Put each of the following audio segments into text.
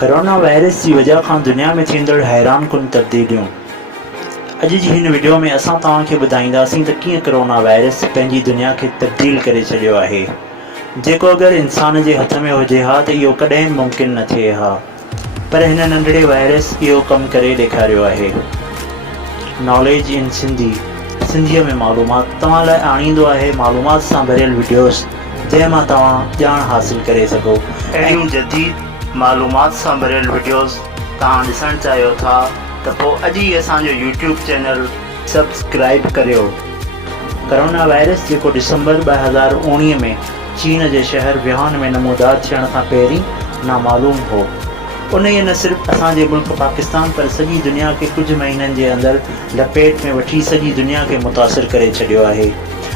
Corona virus की वजह खां दुनिया में थींदड़ हैरान कुन तब्दीलियूं। अॼु जी हिन वीडियो में असां तव्हांखे ॿुधाईंदासीं त कीअं कोरोना वायरस पंहिंजी दुनिया खे तब्दील करे छॾियो आहे, जेको अगरि इंसान जे हथ में हुजे हा त इहो कॾहिं मुमकिन न थिए हा, पर हिन नंढड़े वायरस इहो कमु करे ॾेखारियो आहे। नॉलेज इन सिंधी, सिंधीअ में मालूमात तव्हां लाइ आणींदो आहे मालूमात सां भरियल वीडियोस जंहिं मां तव्हां ॼाण हासिल करे सघो। अहिड़ियूं जदीद मालूमात सां भरियल वीडियोस तव्हां ॾिसणु चाहियो था त पोइ अॼु ई असांजो यूट्यूब चैनल सब्सक्राइब करियो। कोरोना वायरस जेको दिसंबर 2019 में चीन जे शहर वुहान में नमूदार थियण खां पहिरीं नामालूम हो, उन न सिर्फ़ु असांजे मुल्क पाकिस्तान पर सॼी दुनिया खे कुझु महीननि जे अंदरि लपेट में वठी सॼी दुनिया खे मुतासिर करे छॾियो आहे।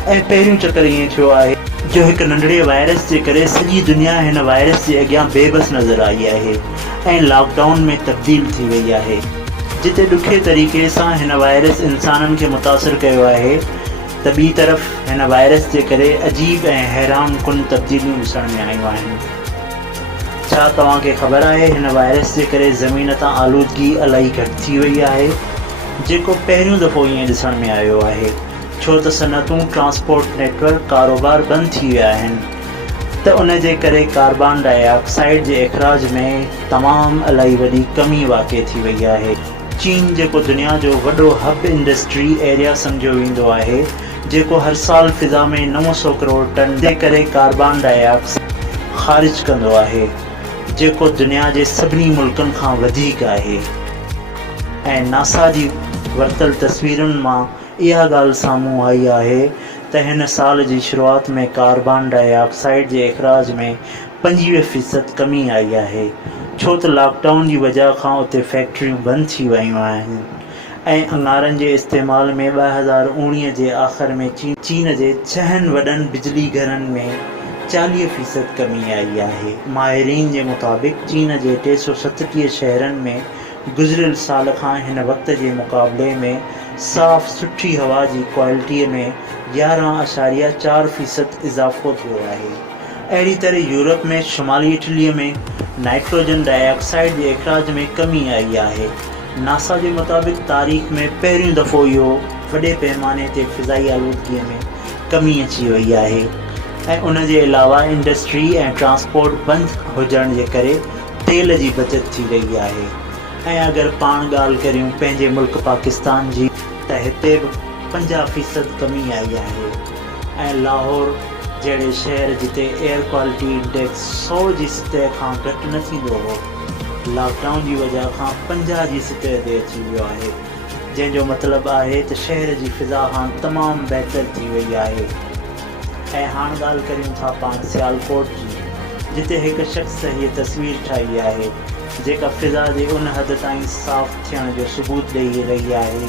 ऐं पहिरियों चकर ईअं थियो आहे जो हिकु नंढड़े वायरस जे करे सॼी दुनिया हिन वायरस जे अॻियां बेबस नज़र आई आहे ऐं लॉकडाउन में तब्दील थी वई आहे। जिते ॾुखे तरीक़े सां हिन वायरस इंसाननि खे मुतासिर कयो आहे, त ॿी तरफ़ हिन वायरस जे करे अजीब ऐं हैरान कुन तब्दीलियूं ॾिसण में आयूं आहिनि। छा तव्हांखे ख़बर आहे हिन वायरस जे करे ज़मीन तां आलूदगी इलाही घटि थी वई आहे, जेको पहिरियों दफ़ो ईअं ॾिसण में आयो आहे, छो त सनअतूं, ट्रांसपोर्ट नेटवर्क, कारोबार बंदि थी विया आहिनि, त उन जे करे कार्बन डाइऑक्साइड जे इख़राज में तमामु इलाही वॾी कमी वाक़ई थी वई आहे। चीन जेको दुनिया जो वॾो हब इंडस्ट्री एरिया सम्झियो वेंदो आहे, जेको हर साल फ़िज़ा में 900 करोड़ टन जे करे कार्बन डाइऑक्साइड ख़ारिज कंदो आहे, जेको दुनिया जे सभिनी मुल्कनि खां वधीक आहे। ऐं नासा जी वरितल तस्वीरुनि मां इहा ॻाल्हि साम्हूं आई आहे त हिन साल जी शुरूआति में कार्बन डाइऑक्साइड जे इख़राज में 25% कमी आई आहे, छो त लॉकडाउन जी वजह खां उते फैक्ट्रियूं बंदि थी वियूं आहिनि ऐं अंगारनि जे इस्तेमाल में 2019 जे आख़िर में चीन जे 6 वॾनि बिजली घरनि में 40% कमी आई आहे। माहिरीन जे मुताबिक़ चीन जे 337 शहरनि में गुज़िरियल साल खां हिन वक़्त जे मुक़ाबले में साफ़ सुठी हवा जी क्वालिटीअ में 11.4% इज़ाफ़ो थियो आहे। अहिड़ी तरह यूरोप में शुमाली इटलीअ में नाइट्रोजन डाइऑक्साइड जे इख़राज में कमी आई आहे। नासा जे मुताबिक़ तारीख़ में पहिरियों दफ़ो इहो वॾे पैमाने ते फ़िज़ाई आलूदगीअ में कमी अची वई आहे ऐं उन जे अलावा इंडस्ट्री ऐं ट्रांसपोर्ट बंदि हुजण जे करे तेल जी बचत थी रही आहे। ऐं अगरि पाण ॻाल्हि करियूं पंहिंजे मुल्क पाकिस्तान जी, त हिते बि 50% कमी आई आहे ऐं लाहौर जहिड़े शहर जिते एयर क्वालिटी इंडेक्स 100 जी सतह खां घटि न थींदो हो, लॉकडाउन जी वजह खां 50 जी सतह ते अची वियो आहे, जंहिंजो मतिलबु आहे त शहर जी फ़िज़ा हाणे तमामु बहितर थी वई आहे। ऐं हाणे ॻाल्हि करियूं था पाण सियालकोट जी, जिते हिकु शख़्स हीअ तस्वीर ठाही आहे जेका फ़िज़ा जे उन हद ताईं साफ़ थियण जो सबूत ॾेई रही आहे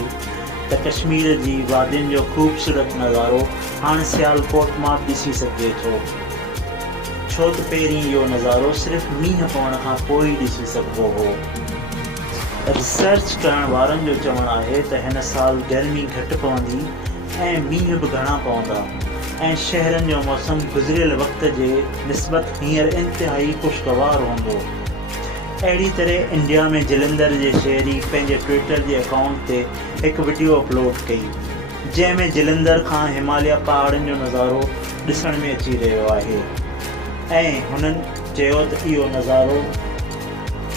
त कश्मीर जी वादियुनि जो ख़ूबसूरत नज़ारो हाणे सियालकोट मां ॾिसी सघिजे थो, छो त पहिरीं इहो नज़ारो सिर्फ़ु मींहुं पवण खां पोइ ई ॾिसी सघिबो हो। रिसर्च करण वारनि जो चवणु आहे त हिन साल गर्मी घटि पवंदी ऐं मींहुं बि घणा पवंदा ऐं शहरनि जो मौसम गुज़िरियल वक़्त जे निस्बत हींअर इंतिहाई ख़ुशगवार हूंदो। अहिड़ी तरह इंडिया में जलंधर जे शहरी पंहिंजे ट्विटर जे अकाउंट ते हिकु वीडियो अपलोड कई, जंहिंमें जलंधर खां हिमालय पहाड़नि जो नज़ारो ॾिसण में अची रहियो आहे ऐं हुननि चयो त इहो नज़ारो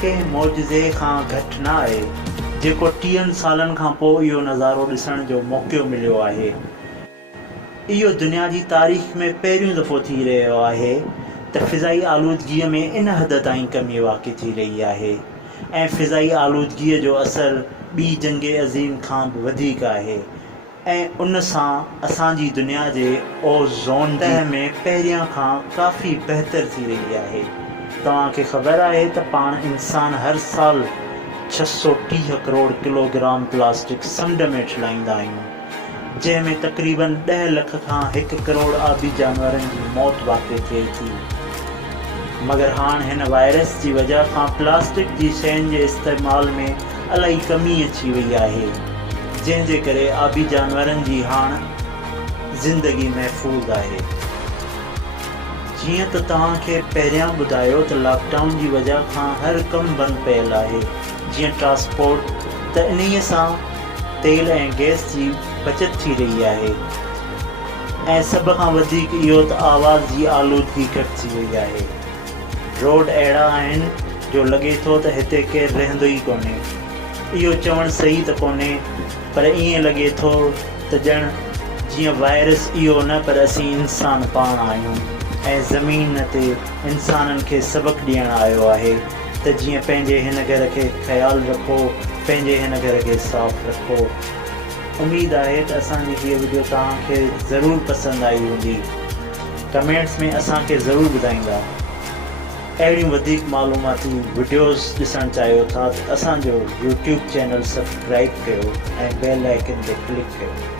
कंहिं मौजज़े खां घटि न आहे, जेको 30 सालनि खां पोइ इहो नज़ारो ॾिसण जो मौक़ो मिलियो आहे। इहो दुनिया जी तारीख़ में पहिरियों दफ़ो थी रहियो आहे त फ़िज़ाई आलूदगीअ में इन हद ताईं कमी वाक़ई थी रही आहे ऐं फ़िज़ाई आलूदगीअ जो असरु ॿी जंग अज़ीम खां बि वधीक आहे ऐं उन सां असांजी दुनिया जे ओज़ोन तह में पहिरियां खां काफ़ी बहितर थी रही आहे। तव्हांखे ख़बर आहे त पाण इंसान हर साल 630 करोड़ किलोग्राम प्लास्टिक समुंड में छिलाईंदा आहियूं, जंहिंमें तक़रीबन 10 लख खां 1 करोड़ आबी जानवरनि जी मौत वाक़ई थिए थी। मगर हाणे हिन वायरस जी वजह खां प्लास्टिक जी शयुनि जे इस्तेमाल में इलाही कमी अची वई आहे, जंहिंजे करे आबी जानवरनि जी हाणे ज़िंदगी महफ़ूज़ आहे। जीअं त तव्हांखे पहिरियां ॿुधायो त लॉकडाउन जी वजह खां हर कमु बंदि पियल आहे, जीअं ट्रांसपोर्ट, त इन्हीअ सां तेल ऐं गैस जी बचत थी रही आहे। ऐं सभ खां वधीक इहो त आवाज़ जी आलूदगी घटि थी वई आहे। रोड अहिड़ा आहिनि जो लॻे थो त हिते केरु रहंदो ई कोन्हे। इहो चवणु सही त कोन्हे, पर ईअं लॻे थो त ॼण जीअं वायरस इहो न पर असीं इंसान पाण आहियूं ऐं ज़मीन ते इंसाननि खे सबक़ु ॾियणु आयो आहे त जीअं पंहिंजे हिन घर खे ख़्यालु रखो, पंहिंजे हिन घर खे साफ़ु रखो। उमेद आहे त असांजी हीअ वीडियो तव्हांखे ज़रूरु पसंदि आई हूंदी। कमेंट्स में असांखे ज़रूरु ॿुधाईंदा। अहिड़ियूं वधीक मालूमाती वीडियोज़ ॾिसणु चाहियो था त असांजो YouTube चैनल सब्सक्राइब कयो ऐं बेल आइकन ते क्लिक कयो।